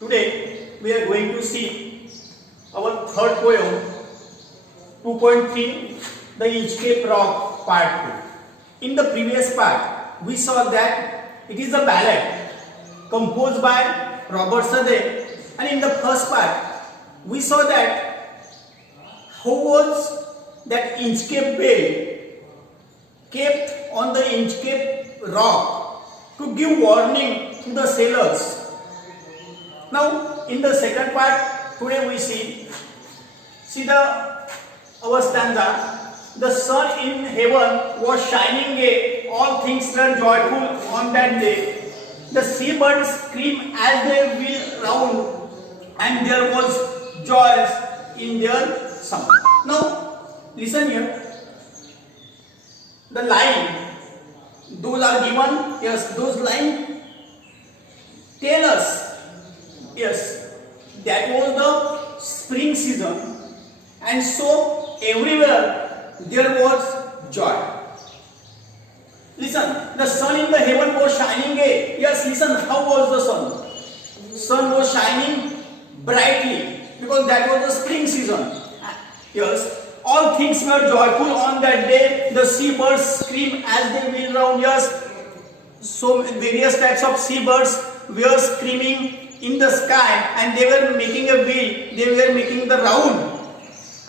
Today we are going to see our third poem 2.3 The Inchcape Rock part 2. In the previous part we saw that it is a ballad composed by Robert Sade, and in the first part we saw that how was that Inchcape Bay kept on the Inchcape Rock to give warning to the sailors. Now, in the second part, today we see our stanza. The sun in heaven was shining gay, all things were joyful on that day. The seabirds screamed as they wheeled round, and there was joy in their sound. Now, listen here. The line, those are given, yes, those lines tell us, yes, that was the spring season, and so everywhere there was joy. Listen, the sun in the heaven was shining gay. Yes, listen, how was the sun? Sun was shining brightly because that was the spring season. Yes, all things were joyful on that day. The seabirds screamed as they wheeled round. Yes, so various types of seabirds were screaming in the sky, and they were making a wheel, they were making the round,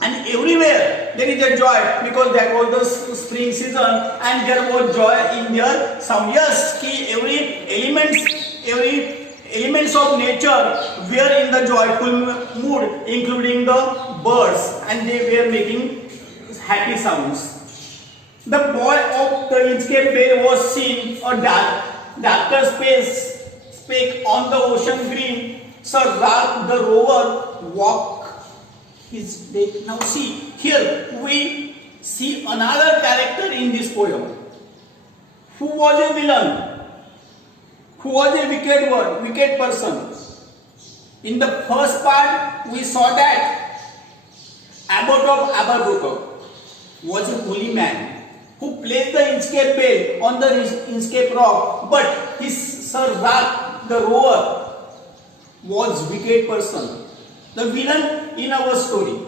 and everywhere there is a joy because that was the spring season and there was joy in their sound. Yes, every elements of nature were in the joyful mood, including the birds, and they were making happy sounds. The boy of the Inchcape Bay was seen a darker space spake on the ocean green. Sir Ralph the rover walked his deck. Now see, here we see another character in this poem. Who was a villain? Who was a wicked person? In the first part, we saw that Abbot of Aberbrother was a holy man who placed the Inchcape Bay on the Inchcape Rock, but his Sir Ralph the rover was wicked person, the villain in our story.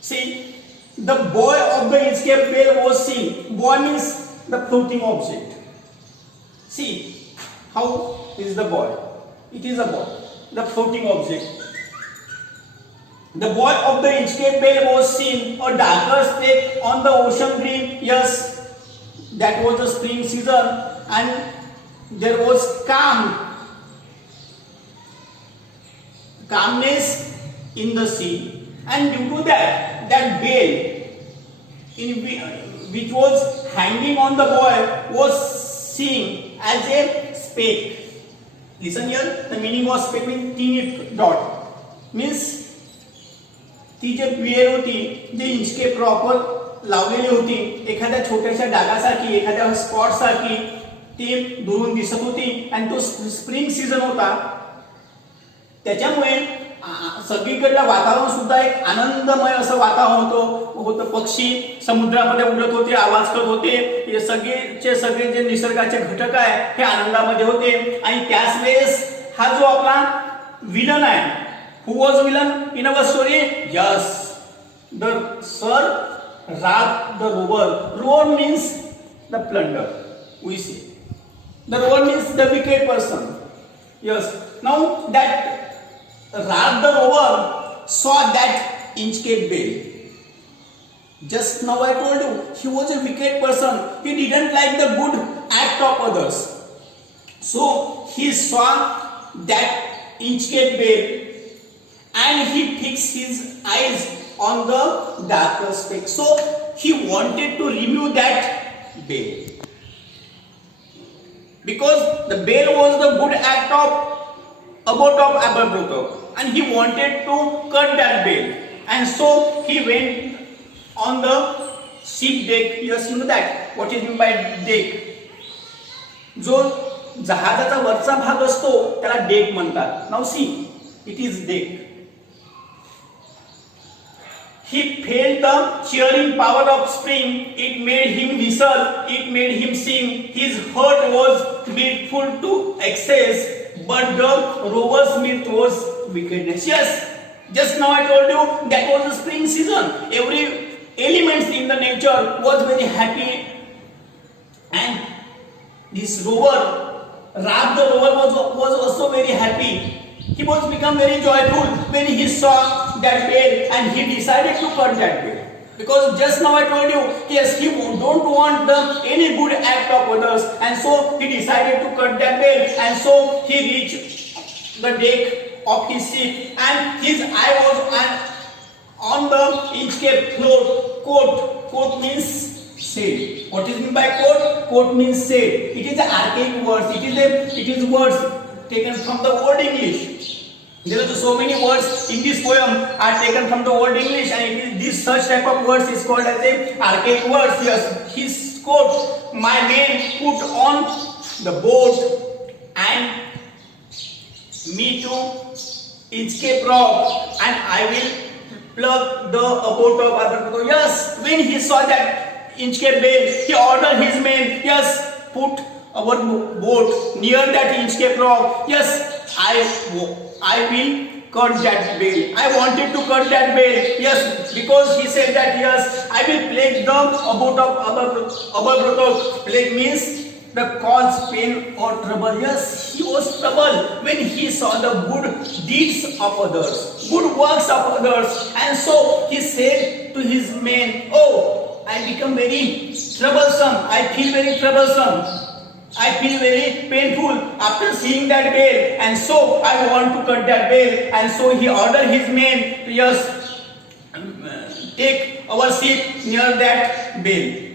See, the boy of the Inchcape Bay was seen. Boy means the floating object. See, how is the boy? It is a boy, the floating object. The boy of the Inchcape Bay was seen a darker speck on the ocean green. Yes, that was the spring season, and there was calmness in the sea, and due to that bale which was hanging on the boy was seen as a speck. Listen here, the meaning of speck means teeny dot, means ती जे वेळ होती जी Inchcape रॉकवर लावलेली होती, एखाद्या छोट्याशा डागासारखी, एखाद्या spot सारखी ती दुरून दिसत होती, आणि तो स्प्रिंग सीझन होता. त्याच्यामुळे सगळीकडलं वातावरण सुद्धा एक आनंदमय असं वातावरण होतं. पक्षी समुद्रामध्ये उडत होते, आवाज करत होते. हे सगळे जे निसर्गाचे घटक आहे हे आनंदामध्ये होते. आणि त्याच वेळेस हा जो आपला विलन आहे, who was villain in our story? Yes, the Sir Ralph the rover. Rover means the plunder. We see the rover means the wicked person. Yes. Now that Ralph the rover saw that Inchcape Bay. Just now I told you he was a wicked person. He didn't like the good act of others. So he saw that Inchcape Bay, and he fixed his eyes on the darker speck. So he wanted to remove that bale, because the bale was the good act of Abbot of Aberbrother, and he wanted to cut that bale, and so he went on the ship deck. Yes, you know that what is meant by deck. जो जहाजाचा वरचा भाग असतो त्याला deck म्हणतात. Now see, it is deck. He felt the cheering power of spring. It made him whistle, it made him sing. His heart was beat full to excess, but the rover's myth was wickedness. Yes, just now I told you that was the spring season. Every elements in the nature was very happy, and this rover, Rab the rover was also very happy. He was become very joyful when he saw that bale, and he decided to cut that bale. Because just now I told you, yes, he don't want any good act of others, and so he decided to cut that bale, and so he reached the deck of his ship, and his eye was on the Inchcape coat. Coat means sail. What is meant by coat? Coat means sail. It is an archaic word. It is words taken from the Old English. There are so many words in this poem are taken from the Old English, and it is this such type of words is called as a archaic words. Yes, his quote, my men put on the boat and me to Inchcape Rock, and I will plug the boat of other. Yes, when he saw that Inchcape Bay, he ordered his men, yes, put our boat near that Inchcape Rock. Yes, I will cut that bale. I wanted to cut that bale. Yes, because he said that, yes, I will plague the boat of other. Plague means the cause pain or trouble. Yes, he was troubled when he saw the good deeds of others, good works of others, and so he said to his men, oh, I become very troublesome. I feel very troublesome. I feel very painful after seeing that bale, and so I want to cut that bale. And so he ordered his men to just take our ship near that bale.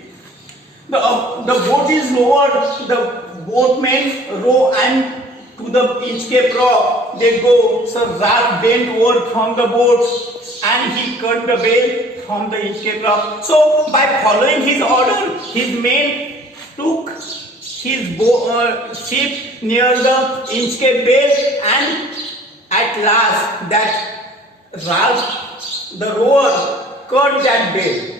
The boat is lowered, the boatmen row and to the Inchcape Rock they go. So Rab bent over from the boat and he cut the bale from the Inchcape Rock. So by following his order, his men took his ship near the Inchcape Bay, and at last that Rab the rower cut that bale.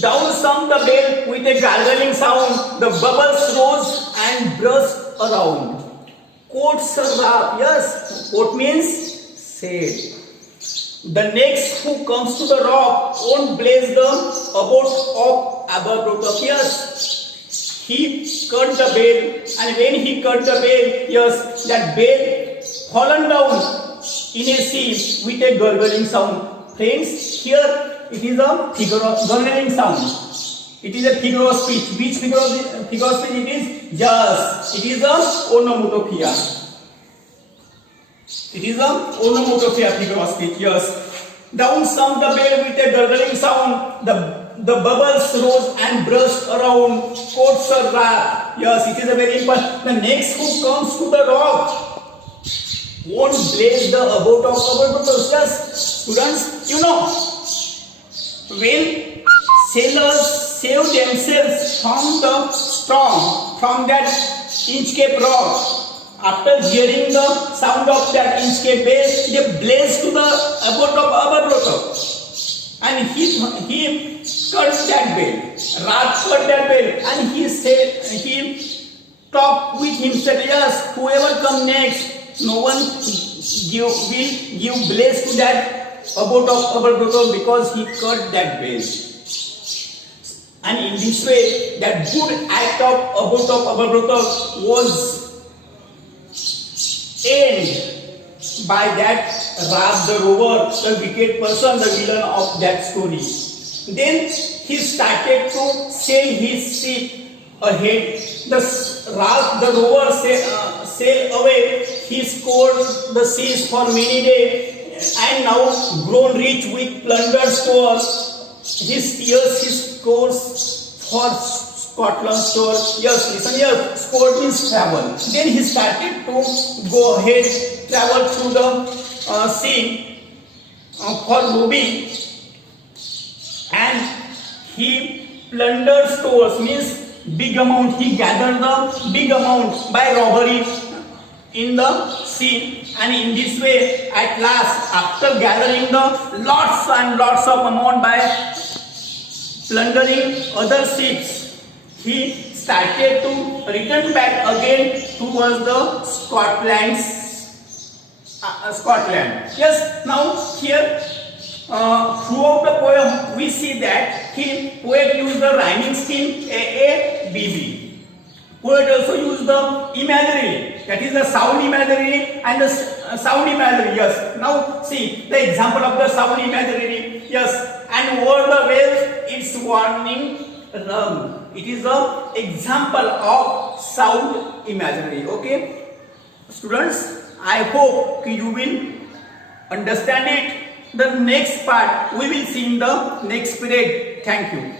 Down sunk the bale with a gargling sound. The bubbles rose and burst around. Quote Sir Rab. Yes, quote means said. The next who comes to the rock won't blaze the abode of Aberbrother. Yes, he cut the bale, and when he cut the bale, yes, that bale fallen down in a sea with a gurgling sound. Friends, here it is a figure of gurgling sound. It is a figure of speech. Which figure of speech it is? Yes, it is a onomatopoeia. It is a onomatopoeia figure of speech. Yes. Down sunk the bale with a gurgling sound. The bubbles rose and burst around. Quote Sir Rab. Yes, it is a very important. The next who comes to the rock won't blaze the abode of Aberbrother. Yes, students, you know, when sailors save themselves from the storm, from that Inchcape Rock, after hearing the sound of that Inchcape Bay, they blaze to the abode of Aberbrother. And he cut that bale. Rab cut that bale, and he said, he talked with himself, yes, whoever come next, no one will give blaze to that abode of Aberbrother because he cut that bale. And in this way, that good act of abode of Aberbrother was ended by that Rab the rover, the wicked person, the villain of that story. Then he started to sail his ship ahead. The Rab the rover sailed away. He scoured the seas for many days, and now grown rich with plundered stores, he steers his course for Scotland's shore. Yes, listen here. Sport means travel. Then he started to go ahead, travel through the sea for roving, and he plundered stores, means big amount. He gathered the big amount by robbery in the sea, and in this way, at last, after gathering the lots and lots of amount by plundering other ships, he started to return back again towards the Scotland. Yes, now here throughout the poem we see that poet used the rhyming scheme A, B, B. Poet also used the imagery, that is the sound imagery and the sound imagery. Yes, now see the example of the sound imagery. Yes, and over the waves it's warning run. It is the example of sound imagery. Okay, students, I hope you will understand it. The next part we will see in the next period. Thank you.